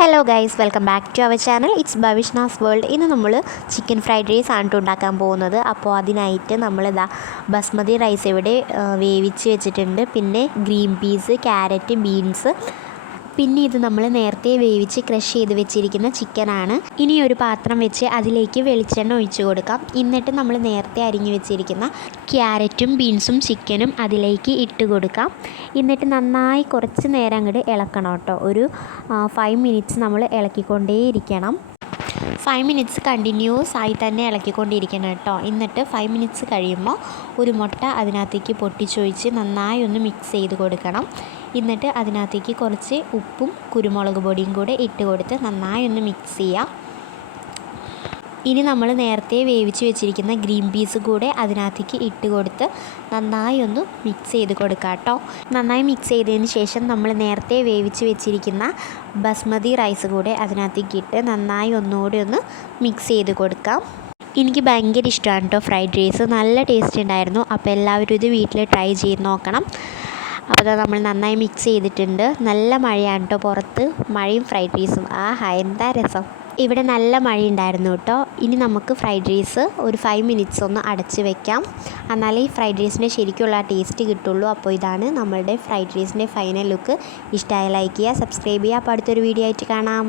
Hello guys welcome back to our channel it's Bhavishna's world ഇന്ന് നമ്മൾ chicken fried rice ആണ് ഉണ്ടാക്കാൻ പോകുന്നത്. അപ്പോൾ അതിനായിട്ട് നമ്മളിതാ ബസ്മതി റൈസ് ഇവിടെ വേവിച്ച് വെച്ചിട്ടുണ്ട്. പിന്നെ ഗ്രീൻ പീസ് ക്യാരറ്റ് ബീൻസ് പിന്നെ ഇത് നമ്മൾ നേരത്തെ വേവിച്ച് ക്രഷ് ചെയ്ത് വെച്ചിരിക്കുന്ന ചിക്കനാണ് ഇനി ഒരു പാത്രം വെച്ച് അതിലേക്ക് വെളിച്ചെണ്ണ ഒഴിച്ചു കൊടുക്കാം. എന്നിട്ട് നമ്മൾ നേരത്തെ അരിഞ്ഞു വെച്ചിരിക്കുന്ന ക്യാരറ്റും ബീൻസും ചിക്കനും അതിലേക്ക് ഇട്ട് കൊടുക്കാം. എന്നിട്ട് നന്നായി കുറച്ച് നേരം അങ്ങോട്ട് ഇളക്കണം കേട്ടോ. ഒരു ഫൈവ് മിനിറ്റ്സ് നമ്മൾ ഇളക്കിക്കൊണ്ടേയിരിക്കണം. ഫൈവ് മിനിറ്റ്സ് കണ്ടിന്യൂസ് ആയി തന്നെ ഇളക്കിക്കൊണ്ടിരിക്കണം കേട്ടോ. എന്നിട്ട് ഫൈവ് മിനിറ്റ്സ് കഴിയുമ്പോൾ ഒരു മുട്ട അതിനകത്തേക്ക് പൊട്ടിച്ചൊഴിച്ച് നന്നായി ഒന്ന് മിക്സ് ചെയ്ത് കൊടുക്കണം. എന്നിട്ട് അതിനകത്തേക്ക് കുറച്ച് ഉപ്പും കുരുമുളക് പൊടിയും കൂടെ ഇട്ട് കൊടുത്ത് നന്നായി ഒന്ന് മിക്സ് ചെയ്യാം. ഇനി നമ്മൾ നേരത്തെ വേവിച്ച് വെച്ചിരിക്കുന്ന ഗ്രീൻ പീസ് കൂടെ അതിനകത്തേക്ക് ഇട്ട് കൊടുത്ത് നന്നായി ഒന്ന് മിക്സ് ചെയ്ത് കൊടുക്കുക കേട്ടോ. നന്നായി മിക്സ് ചെയ്തതിന് ശേഷം നമ്മൾ നേരത്തെ വേവിച്ച് വെച്ചിരിക്കുന്ന ബസ്മതി റൈസ് കൂടെ അതിനകത്തേക്ക് ഇട്ട് നന്നായി ഒന്നുകൂടി ഒന്ന് മിക്സ് ചെയ്ത് കൊടുക്കാം. എനിക്ക് ഭയങ്കര ഇഷ്ടമാണ് കേട്ടോ ഫ്രൈഡ് റൈസ്. നല്ല ടേസ്റ്റ് ഉണ്ടായിരുന്നു. അപ്പോൾ എല്ലാവരും ഇത് വീട്ടിൽ ട്രൈ ചെയ്ത് നോക്കണം. അപ്പോൾ അത് നമ്മൾ നന്നായി മിക്സ് ചെയ്തിട്ടുണ്ട്. നല്ല മഴയാണ് കേട്ടോ പുറത്ത്. മഴയും ഫ്രൈഡ് റൈസും ആഹാ എന്താ രസം. ഇവിടെ നല്ല മഴ ഉണ്ടായിരുന്നു കേട്ടോ ഇനി നമുക്ക് ഫ്രൈഡ് റൈസ് ഒരു ഫൈവ് മിനിറ്റ്സ് ഒന്ന് അടച്ച് വെക്കാം. എന്നാലേ ഈ ഫ്രൈഡ് റൈസിന്റെ ശരിക്കുള്ള ടേസ്റ്റ് കിട്ടുള്ളൂ. അപ്പോൾ ഇതാണ് നമ്മളുടെ ഫ്രൈഡ് റൈസിന്റെ ഫൈനൽ ലുക്ക് ഇഷ്ടമായ ലൈക്ക് ചെയ്യുക സബ്സ്ക്രൈബ് ചെയ്യുക. അപ്പോൾ അടുത്തൊരു വീഡിയോ ആയിട്ട് കാണാം.